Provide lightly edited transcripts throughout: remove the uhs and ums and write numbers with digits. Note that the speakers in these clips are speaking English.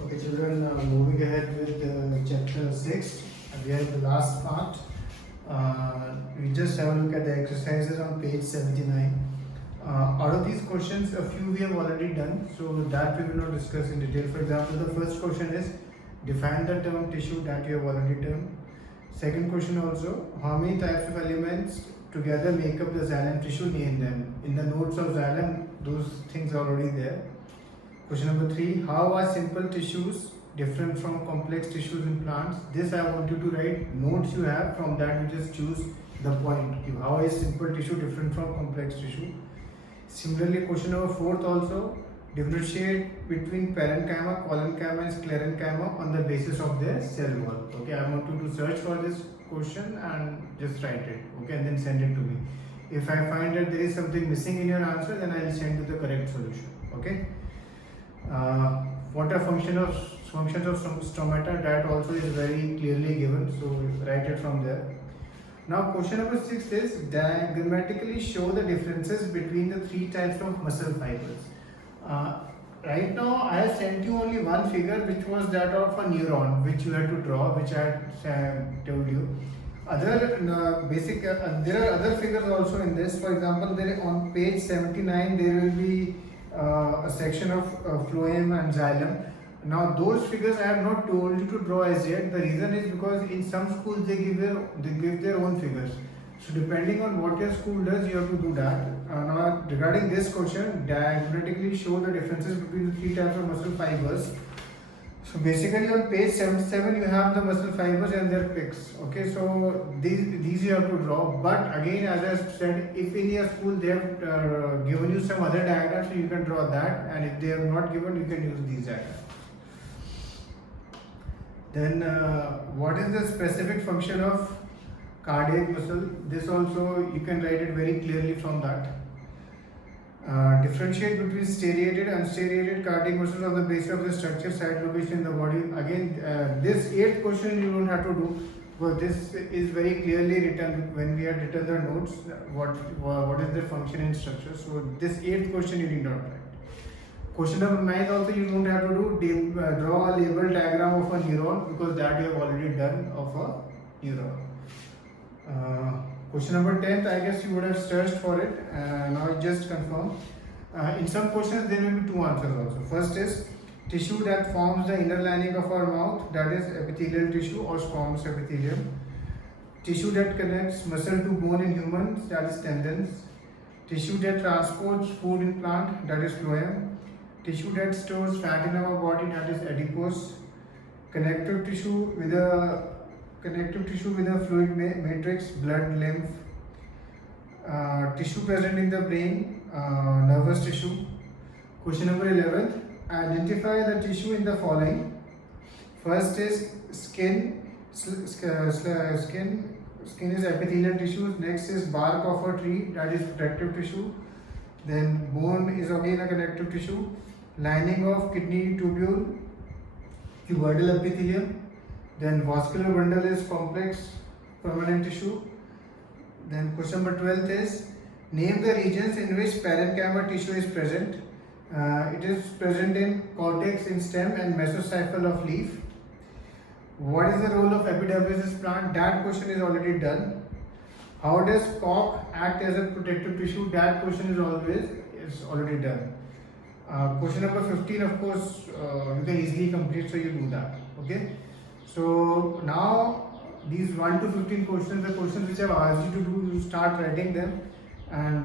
Okay, children, moving ahead with chapter 6, we are in the last part. We just have a look at the exercises on page 79. Out of these questions, a few we have already done, so that we will not discuss in detail. For example, the first question is define the term tissue, that you have already done. Second question also, how many types of elements together make up the xylem tissue, name them. In the notes of xylem, those things are already there. Question number 3, how are simple tissues different from complex tissues in plants? This I want you to write notes you have, from that you just choose the point. How is simple tissue different from complex tissue? Similarly, question number 4 also, differentiate between parenchyma, collenchyma and sclerenchyma on the basis of their cell wall. Okay, I want you to search for this question and just write it, okay, and then send it to me. If I find that there is something missing in your answer, then I will send you the correct solution. Okay. What are functions of stomata? That also is very clearly given, so write it from there. Now question number 6 is diagrammatically show the differences between the three types of muscle fibers. Right now I have sent you only one figure, which was that of a neuron, which you had to draw, which I had told you. There are other figures also in this. For example, there on page 79 there will be a section of phloem and xylem. Now those figures I have not told you to draw as yet. The reason is because in some schools they give their own figures. So depending on what your school does, you have to do that. Now regarding this question, diagrammatically show the differences between the three types of muscle fibers. So basically on page 77 you have the muscle fibers and their pics. Okay, so these you have to draw. But again, as I said, if in your school they have given you some other diagrams, so you can draw that, and if they have not given, you can use these diagrams. Then what is the specific function of cardiac muscle? This also you can write it very clearly from that. Differentiate between striated and unstriated cardiac muscles on the basis of the structure, site location in the body. Again, this 8th question you don't have to do, but this is very clearly written when we had written the notes. What is the function and structure? So this 8th question you need not write. Question number 9 also you don't have to do. Draw a label diagram of a neuron, because that you have already done of a neuron. Question number 10, I guess you would have searched for it. Now just confirm. In some questions there will be two answers also. First is tissue that forms the inner lining of our mouth, that is epithelial tissue or squamous epithelium. Tissue that connects muscle to bone in humans, that is tendons. Tissue that transports food in plant, that is phloem. Tissue that stores fat in our body, that is adipose. Connective tissue with a fluid matrix, blood, lymph. Tissue present in the brain, nervous tissue. Question number 11, identify the tissue in the following. First is skin. Skin is epithelial tissue. Next is bark of a tree, that is protective tissue. Then bone is again a connective tissue. Lining of kidney tubule, cuboidal epithelium. Then vascular bundle is complex permanent tissue. Then question number 12 is name the regions in which parenchyma tissue is present. It is present in cortex in stem and mesocycle of leaf. What is the role of epidermis plant? That question is already done. How does cork act as a protective tissue? That question is already done. Question number 15, of course, you can easily complete, so you do that. Okay. So now these 1 to 15 questions, the questions which I have asked you to do, you start writing them and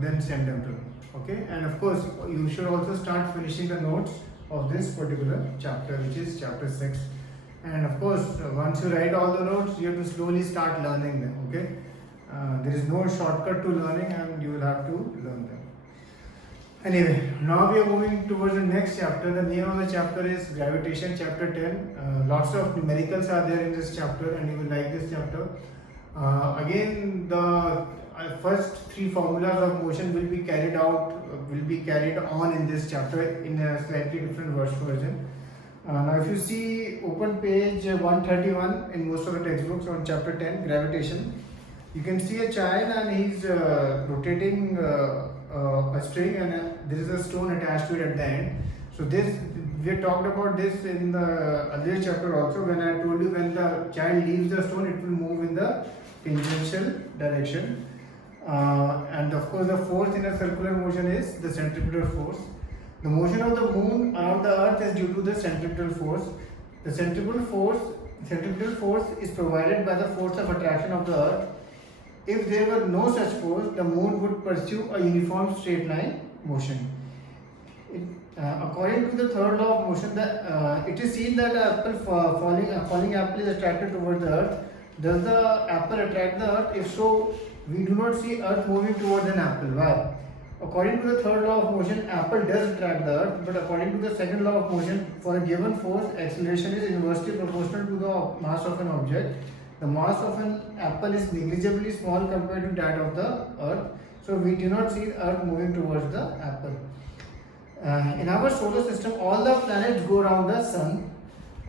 then send them to me. Okay. And of course, you should also start finishing the notes of this particular chapter, which is chapter 6. And of course, once you write all the notes, you have to slowly start learning them. Okay. There is no shortcut to learning, and you will have to learn them. Anyway, now we are moving towards the next chapter. The name of the chapter is Gravitation, chapter 10. Lots of numericals are there in this chapter, and you will like this chapter. Again, the first 3 formulas of motion will be carried on in this chapter in a slightly different version. Now if you see open page 131 in most of the textbooks on chapter 10, Gravitation, you can see a child and he's rotating a string, and there is a stone attached to it at the end. So this we had talked about this in the earlier chapter also, when I told you when the child leaves the stone, it will move in the tangential direction. And of course, the force in a circular motion is the centripetal force. The motion of the moon around the earth is due to the centripetal force. The centripetal force is provided by the force of attraction of the earth. If there were no such force, the moon would pursue a uniform straight line motion. According to the third law of motion, it is seen that a falling apple is attracted towards the earth. Does the apple attract the earth? If so, we do not see earth moving towards an apple. Why? According to the third law of motion, apple does attract the earth, but according to the second law of motion, for a given force, acceleration is inversely proportional to the mass of an object. The mass of an apple is negligibly small compared to that of the earth, so we do not see earth moving towards the apple. In our solar system, all the planets go around the sun.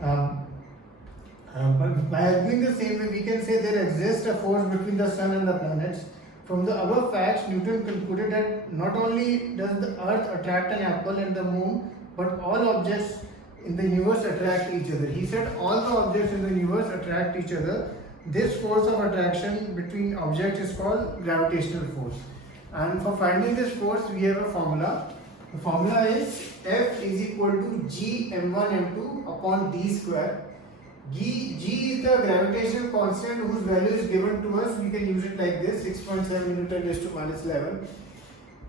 But by arguing the same way, we can say there exists a force between the sun and the planets. From the above facts, Newton concluded that not only does the earth attract an apple and the moon, but all objects in the universe attract each other. He said all the objects in the universe attract each other. This force of attraction between objects is called gravitational force. And for finding this force, we have a formula. The formula is F is equal to G m1 m2 upon d square. G is the gravitational constant whose value is given to us. We can use it like this, 6.7 into 10 raised to minus 11.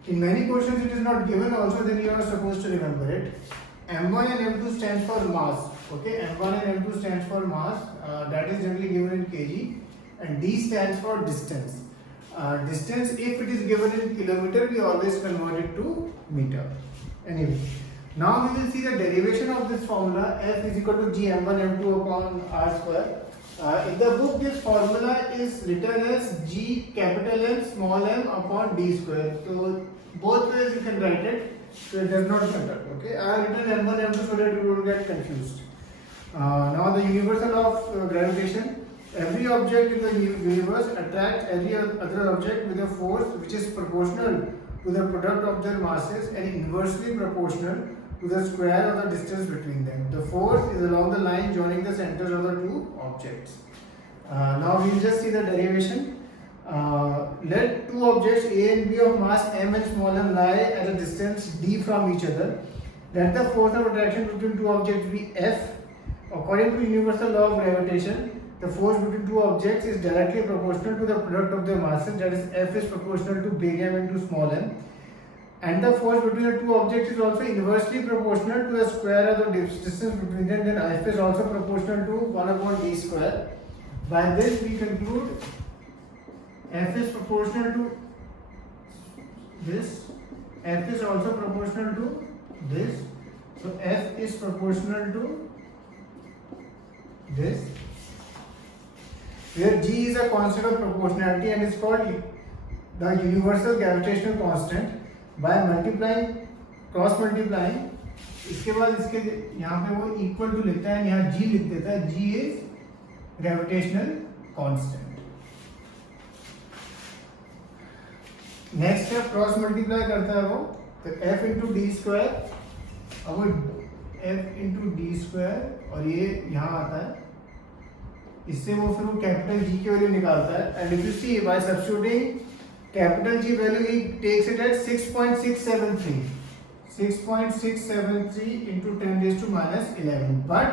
In many questions it is not given also, then you are supposed to remember it. M1 and M2 stands for mass. Okay, M1 and M2 stands for mass. That is generally given in kg. And D stands for distance. Distance, if it is given in kilometer, we always convert it to meter. Anyway. Now we will see the derivation of this formula. F is equal to G m1 m2 upon r square. In the book, this formula is written as G capital M small m upon d square. So both ways you can write it. So it does not matter. Okay, I have written m1 m2 so that you don't get confused. Now the universal law of gravitation. Every object in the universe attracts every other object with a force which is proportional to the product of their masses and inversely proportional to the square of the distance between them. The force is along the line joining the centers of the two objects. Now we will just see the derivation. Let two objects A and B of mass m and small m lie at a distance d from each other. Let the force of attraction between two objects be F. According to universal law of gravitation, the force between two objects is directly proportional to the product of their masses, that is F is proportional to big M into small m. And the force between the two objects is also inversely proportional to the square of the distance between them, then F is also proportional to 1 upon d square. By this we conclude F is proportional to this, F is also proportional to this, so F is proportional to this, where G is a constant of proportionality and is called the universal gravitational constant. By multiplying, cross multiplying, इसके बाद इसके यहाँ पे वो equal to लिखता है, यहाँ G लिख देता है, G is gravitational constant. Next step cross multiply करता है वो, तो F इंटू डी स्क्वायर, अब वो F इंटू डी स्क्वायर और ये यहाँ आता है, इससे वो फिर वो कैपिटल G की वैल्यू निकालता है. And if you see by substituting capital G value, he takes it at 6.673 into 10 raised to minus 11. But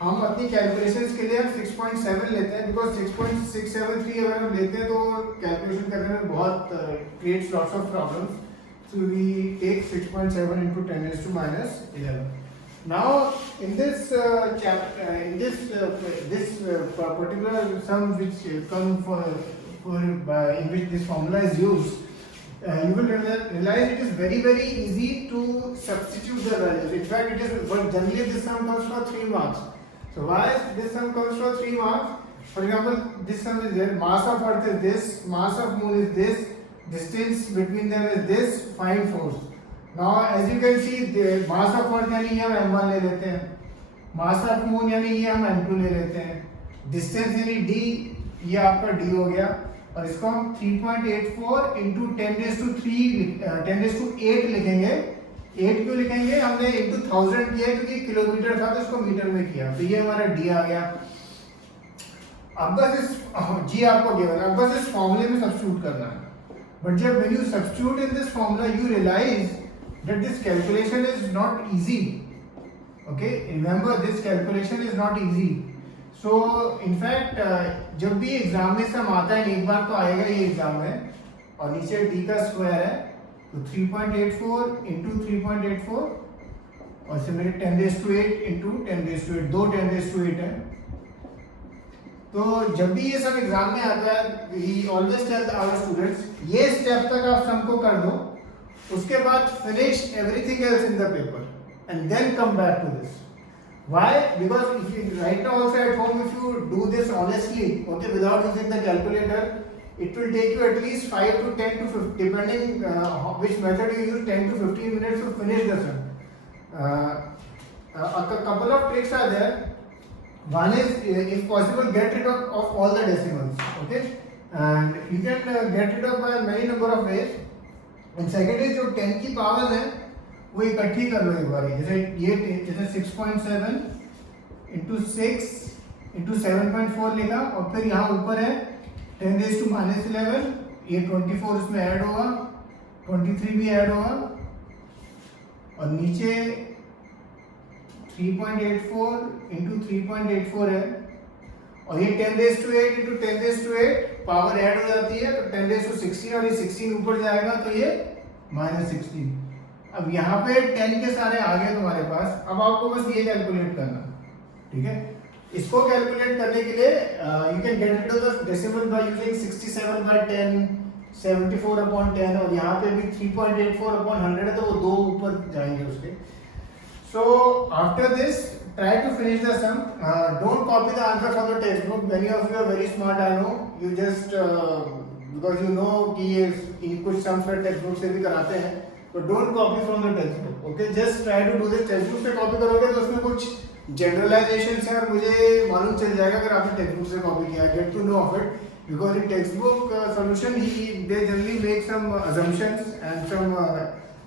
हम अपनी कैलकुलेशंस के लिए हम 6.7 लेते हैं, बिकॉज 6.673 अगर हम लेते हैं तो कैलकुलेशन करने में बहुत creates lots of problems. So we take 6.7 into 10 raised to minus 11. Now in this particular sum which come for in which this formula is used, you will realize it is very easy to substitute the values. In fact, it is, but generally this sum comes for 3 marks. So why this sum comes for 3 marks? For example, this sum is there, mass of earth is this, mass of moon is this, distance between them is this, find force. Now as you can see, the mass of earth यानी ये हम m1 ले लेते हैं, mass of moon यानी ये हम m2 ले लेते हैं, distance यानी d, ये आपका d हो गया, और इसको हम 3.84 into 10 raised to 8 लिखेंगे, 8 क्यों लिखेंगे, हमने इंटू 1000 किया क्योंकि किलोमीटर था तो इसको मीटर में किया, तो ये हमारा डी आ गया। अब बस इस जी आपको गिवन, अब बस इस फॉर्मूले में सब्स्टिट्यूट करना है। बट जब when you substitute in this formula you realise that this calculation is not easy. Okay, remember this calculation is not easy. So in fact जब भी एग्जाम में सम आता है, एक बार तो आएगा ये एग्जाम में, और नीचे डी का स्क्वायर है तो 3.84 इंटू 3.84 और सिमिलरली 10⁸ इंटू 10⁸, दो 10⁸ है। तो जब भी ये सब एग्जाम में आता है we always tell our students ये स्टेप तक आप सम को कर दो, उसके बाद finish everything else in the paper and then come back to this. Why? Because if you right now also at home, if you do this honestly, okay, without using the calculator, it will take you at least 5 to 10 to 15, depending which method you use, 10 to 15 minutes to finish the sum. A couple of tricks are there. One is, if possible, get rid of all the decimals, okay, and you can get rid of by many number of ways. And second is जो 10 की powers है वो इकट्ठी कर लो एक बार, जैसे ये जैसे 6.7 इंटू 6 इंटू 7.4 लिखा, और फिर यहाँ ऊपर है 10⁻⁻11, ये 24 इसमें ऐड होगा, 23 भी ऐड होगा, और नीचे 3.84 इंटू 3.84 है, और ये 10⁸ इंटू 10⁸ पावर ऐड हो जाती है तो 10⁻16, और ये 16 ऊपर जाएगा तो ये -16। अब यहाँ पे 10 के सारे आ गए तुम्हारे पास, अब आपको बस ये कैलकुलेट करना, ठीक है। इसको कैलकुलेट करने के लिए you can get rid of the decimal by using 67/10, 74/10, और यहाँ पे भी 3.84/100 है तो वो दो ऊपर जाएंगे उसके। So after this try to finish the sum. Don't copy the answer from the textbook. Many of you are very smart, I know. You just because you know कि ये कुछ sums textbook से भी कराते हैं, but don't copy from the textbook. Okay, just try to do this. textbook से copy करोगे तो उसमें कुछ generalizations है और मुझे मालूम चल जाएगा अगर आपने textbook से copy किया. Get to know of it because in textbook solution they generally make some assumptions and some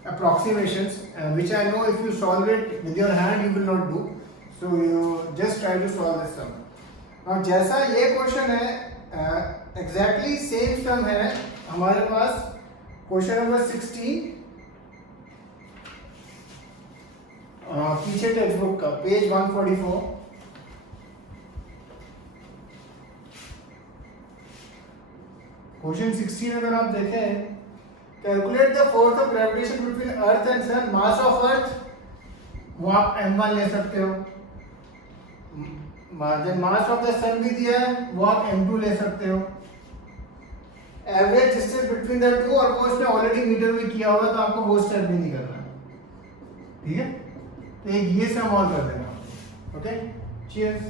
approximations which I know if you solve it with your hand you will not do. So you just try to solve this sum. Now जैसा ये question है exactly same sum है हमारे पास question number 16 पीछे text book का page 144। Question 16 अगर आप देखें, calculate the force of gravitation between earth and sun, mass of earth वो आप m1 ले सकते हो, मास ऑफ द सन भी दिया है वो आप m2 ले सकते हो, average distance between the two, और वो इसने ऑलरेडी मीटर में किया होगा तो आपको वो स्टेप भी नहीं करना, ठीक है। तो एक ये सम और कर देना, ओके, चीयर्स।